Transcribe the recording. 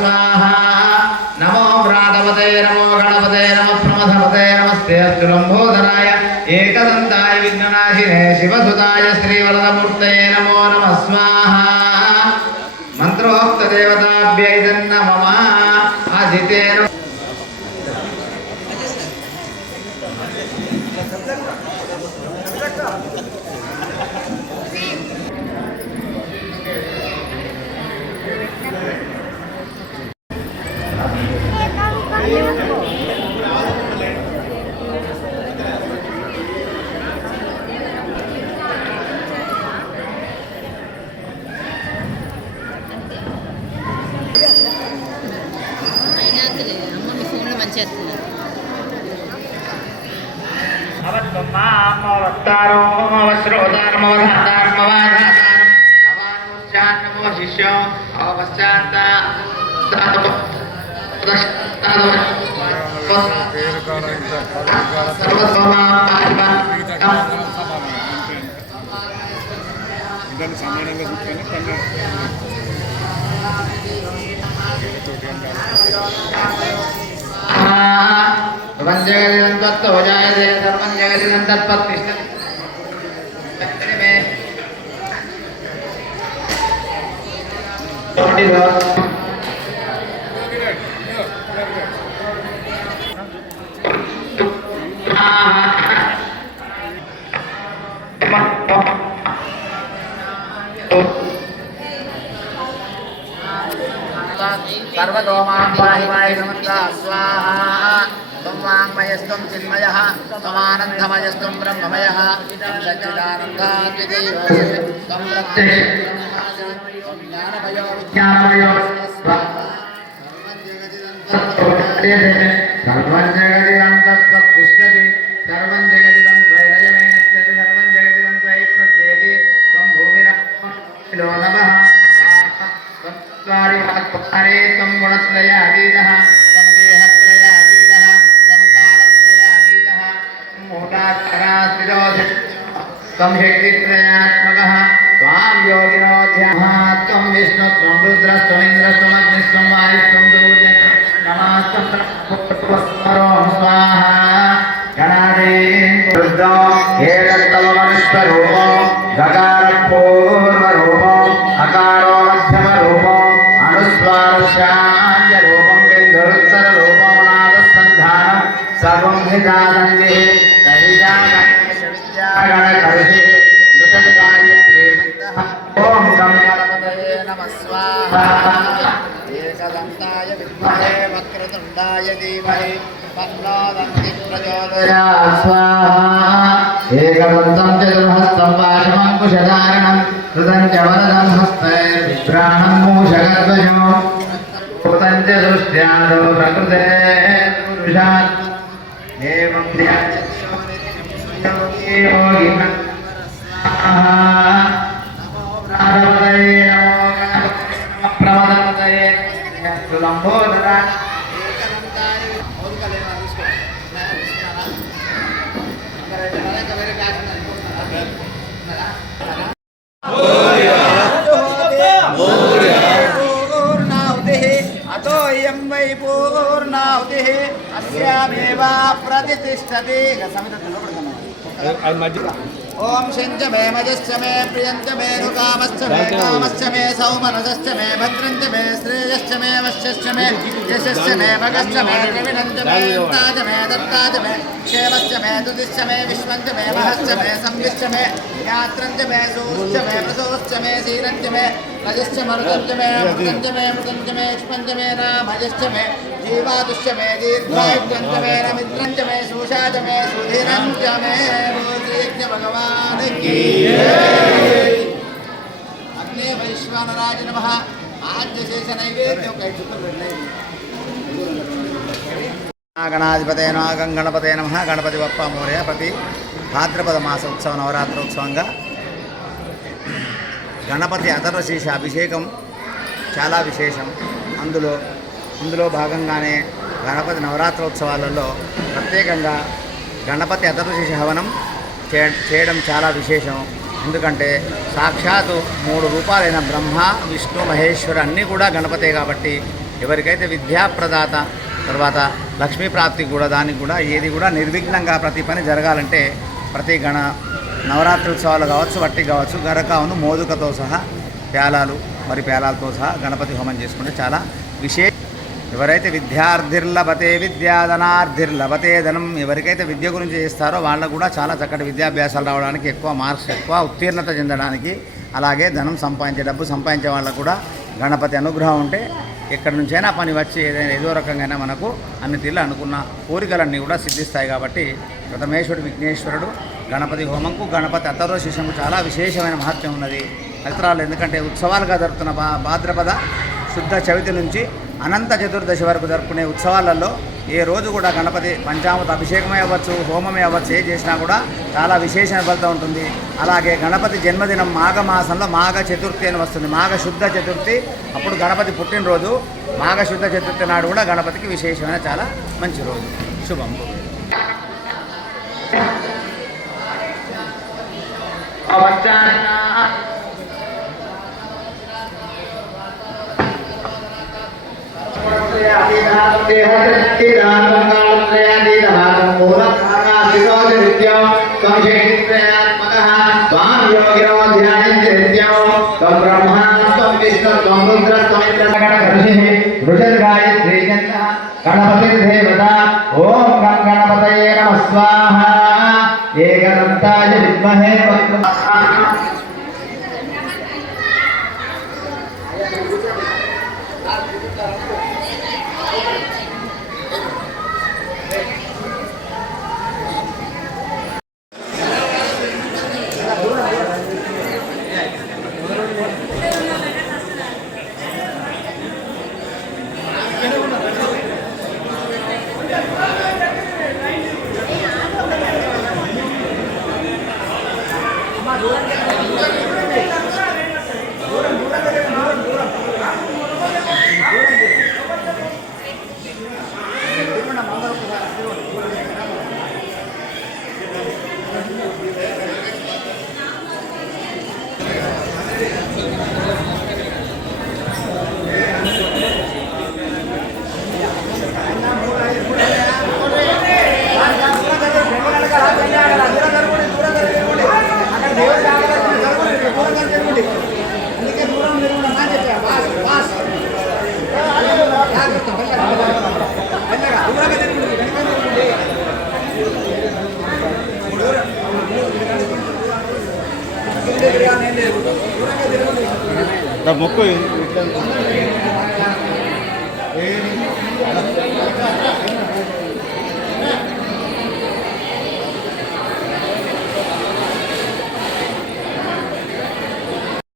स्वाहा नमो व्रातपते नमो गणपते नमः प्रमथपते नमस्ते अस्तु लंबोदराय एकदन्ताय विघ्ननाशिने शिवसुताय श्रीवरदमूर्तये नमो नमः स्वाहा मंत्रोक्त देवताभ्यै नमः आदितेन वाङ्मयस्त्वं चिन्मयः त्वमानन्दमयस्त्वं ब्रह्ममयः सच्चिदानन्दाद्वितीयं ज्ञानमयो सर्वं जगदिदं तत्त्वतिष्ठति सर्वं जगदिदं त्रैलयमेष्यति सर्वं जगदिदं त्वयि प्रत्येति त्वं भूमिरलो नभः त्वं गुणत्रयातीतः त्वं देहत्रयातीतः त्वं कालत्रयातीतः मूलाक्षरास्तिरोधि त्वं शक्तित्रयात्मकः त्वां योगिनो ध्याः त्वं विष्णु त्वं रुद्रस्त्वमिन्द्रस्त्वम् अग्निस्त्वं वायुस्त्वं सूर्यस्त्वं नमस्त्वं स्वाहा गणादीन् रुद्रो एकदत्तमविश्वरूपो गकारपूर्वरूपो अकारो मध्यमरूपो अनुस्वारस्यान्यरूपं बिन्दुरुत्तररूपो नादसन्धानं सर्वं हितादङ्गे कविजागणकर्षे दुषत्कार्यप्रेरितः ॐ गं गणपतये नमः स्वाहा एकदन्ताय विद्महे वक्रतुण्डाय धीमहि तन्नो दन्ति प्रचोदयात् स्वाहा एकदन्तं चतुर्हस्तं पाशमङ्कुशधारणं कृतं च वरदं हस्तैर्विभ्राणं मूषकध्वजो कृतं च दृष्ट्यादो प्रकृते पुरुषात् एवं योगिनः नमो प्राणपतये नमो प्रमदपतये लंबोदराय पूर्णाहुतिः अस्यामेव प्रतिष्ठति ओम शिंच मे मजश्च मे प्रियंच मे रुकामश्च मे कामश्च मे सौमनसश्च मे भद्रंच मे श्रेयश्च मे वश्यश्च मे यशश्च मे भगश्च मे द्रविणंच मे ताज मे दत्ताज मे क्षेमश्च मे तुदिश्च मे विश्वंच मे महश्च मे संविश्च मे यात्रंच मे सूश्च मे प्रसोश्च मे सीरंच मे रजश्च मरुतंच मे मृतंच मे मृतंच मे एक्ष्पंच मे नामयश्च मे जीवादुश्च मे दीर्घायुष्यंच मे नमित्रंच मे सूषाच मे सुधीरंच मे श्रीकृष्ण भगवान की अग्ने वैश्वानराज नमः आज शेष नैवेद्यों का गणाधिपते नमः गणपते नमः गणपति बप्पा मोरया प्रति भाद्रपद मास उत्सव नवरात्रोत्सవంగా గణపతి అథర్వశీర్ష అభిషేకం చాలా విశేషం. అందులో భాగంగానే గణపతి నవరాత్రోత్సవాలలో ప్రత్యేకంగా గణపతి అథర్వశీర్ష హవనం చేయడం చాలా విశేషం. ఎందుకంటే సాక్షాత్తు 3 రూపాలైన బ్రహ్మ విష్ణు మహేశ్వర అన్నీ కూడా గణపతే కాబట్టి ఎవరికైతే విద్యాప్రదాత తర్వాత లక్ష్మీ ప్రాప్తి కూడా దానికి కూడా ఏది కూడా నిర్విఘ్నంగా ప్రతి పని జరగాలంటే ప్రతి నవరాత్రి ఉత్సవాలు కావచ్చు వట్టి కావచ్చు గరకావును మోదుకతో సహా ప్యాలాలు మరి ప్యాలాలతో సహా గణపతి హోమం చేసుకుంటే చాలా విశేష. ఎవరైతే విద్యార్థిర్లభతే విద్యాధనార్థిర్లభతే ధనం, ఎవరికైతే విద్య గురించి చేస్తారో వాళ్ళకు కూడా చాలా చక్కటి విద్యాభ్యాసాలు రావడానికి, ఎక్కువ మార్క్స్, ఎక్కువ ఉత్తీర్ణత చెందడానికి, అలాగే ధనం సంపాదించే డబ్బు సంపాదించే వాళ్ళకు కూడా గణపతి అనుగ్రహం ఉంటే ఎక్కడి నుంచైనా పని వచ్చి ఏదో రకంగా మనకు అన్ని తీర్లు అనుకున్న కోరికలన్నీ కూడా సిద్ధిస్తాయి. కాబట్టి ప్రథమేశ్వరుడు విఘ్నేశ్వరుడు గణపతి హోమంకు గణపతి అత్తరోశిషంకు చాలా విశేషమైన మహత్యం ఉన్నది. ఫలితాలు ఎందుకంటే ఉత్సవాలుగా జరుపుతున్న భాద్రపద శుద్ధ చవితి నుంచి అనంత చతుర్దశి వరకు జరుపుకునే ఉత్సవాలలో ఏ రోజు కూడా గణపతి పంచామృత అభిషేకమే అవ్వచ్చు, హోమమే అవ్వచ్చు, ఏ చేసినా కూడా చాలా విశేషమైన ఫలితం ఉంటుంది. అలాగే గణపతి జన్మదినం మాఘమాసంలో మాఘ చతుర్థి అని వస్తుంది. మాఘ శుద్ధ చతుర్థి అప్పుడు గణపతి పుట్టినరోజు. మాఘ శుద్ధ చతుర్థి నాడు కూడా గణపతికి విశేషమైన చాలా మంచి రోజు, శుభం. గణపతిర్దేవతా ఓం గణపతయే నమః స్వాహా ఏకదంతాయ విద్మహే మొక్కు